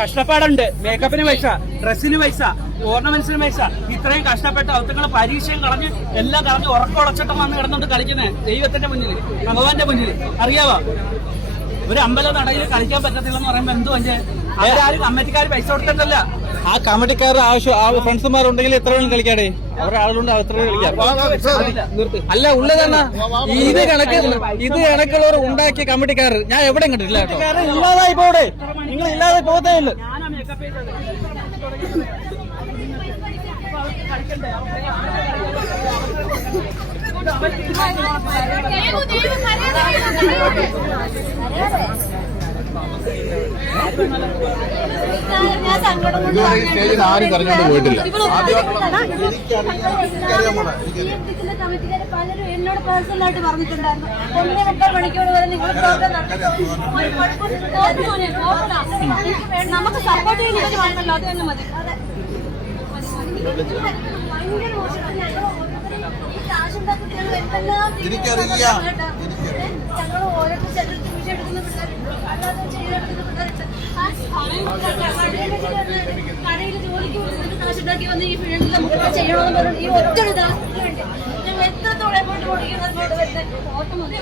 കഷ്ടപ്പാടുണ്ട്. മേക്കപ്പിന് പൈസ, ഡ്രസ്സിന് പൈസ, ഓർണമെന്റ്സിന് പൈസ. ഇത്രയും കഷ്ടപ്പെട്ട് അവത്തങ്ങൾ പരീക്ഷയും കളഞ്ഞ് എല്ലാം കളഞ്ഞ് ഉറക്കമുളച്ചിട്ട് വന്ന് കിടന്നുകൊണ്ട് കളിക്കുന്നത് ദൈവത്തിന്റെ മുന്നിൽ, ഭഗവാന്റെ മുന്നിൽ. അറിയാവോ, ഒരു അമ്പലം നടയിൽ കളിക്കാൻ പറ്റത്തില്ലെന്ന് പറയുമ്പോ എന്തു പഞ്ചേ? അവരാരും കമ്മിറ്റിക്കാർ പൈസ കൊടുത്തിട്ടല്ല. ആ കമ്മിറ്റിക്കാർ ആവശ്യം ഫ്രണ്ട്സുമാരുണ്ടെങ്കിൽ എത്ര വേണം കളിക്കാടേ? അവരുടെ ആളുകൊണ്ട് എത്ര കളിക്കാം. അല്ല ഉള്ളതന്നെ ഇത് കണക്കുള്ളവർ ഉണ്ടാക്കിയ കമ്മിറ്റിക്കാർ ഞാൻ എവിടെയും കണ്ടിട്ടില്ല കേട്ടോ. ഇല്ലാതായി പോടെ, നിങ്ങൾ ഇല്ലാതെ പോകത്തേ ഇല്ല. സ്റ്റേജിൽ ആരും കരഞ്ഞോണ്ട് പോയിട്ടില്ല. പലരും എന്നോട് പേഴ്സണലായിട്ട് പറഞ്ഞിട്ടുണ്ടായിരുന്നു, 1.25 മണിക്കൂർ വരെ നിങ്ങൾ പ്രോഗ്രാം നമുക്ക് സപ്പോർട്ട് ചെയ്യുന്നത് വേണ്ടല്ലോ, അത് തന്നെ മതി. ഭയങ്കര മോശം. ഈ കാശുണ്ടാക്കി കുട്ടികൾ എന്തെല്ലാം ഞങ്ങൾ ഓരോരുത്തർ ചെറുത്ത് വീഡിയോ എടുക്കുന്ന പിള്ളേരുണ്ട്, അല്ലാതെ ചെയ്തെടുക്കുന്ന പിള്ളേരുണ്ട്. കടയിൽ ജോലിക്ക് കൊടുത്തിട്ട് കാശുണ്ടാക്കി വന്ന് ഈ ഫീൽഡിൽ നമുക്ക് ചെയ്യണമെന്ന് പറഞ്ഞു. ഈ ഒറ്റ ഇതാ ഞങ്ങൾ എത്രത്തോളം എമൗണ്ട് കൊടുക്കുന്നത് ഓട്ടം മതി.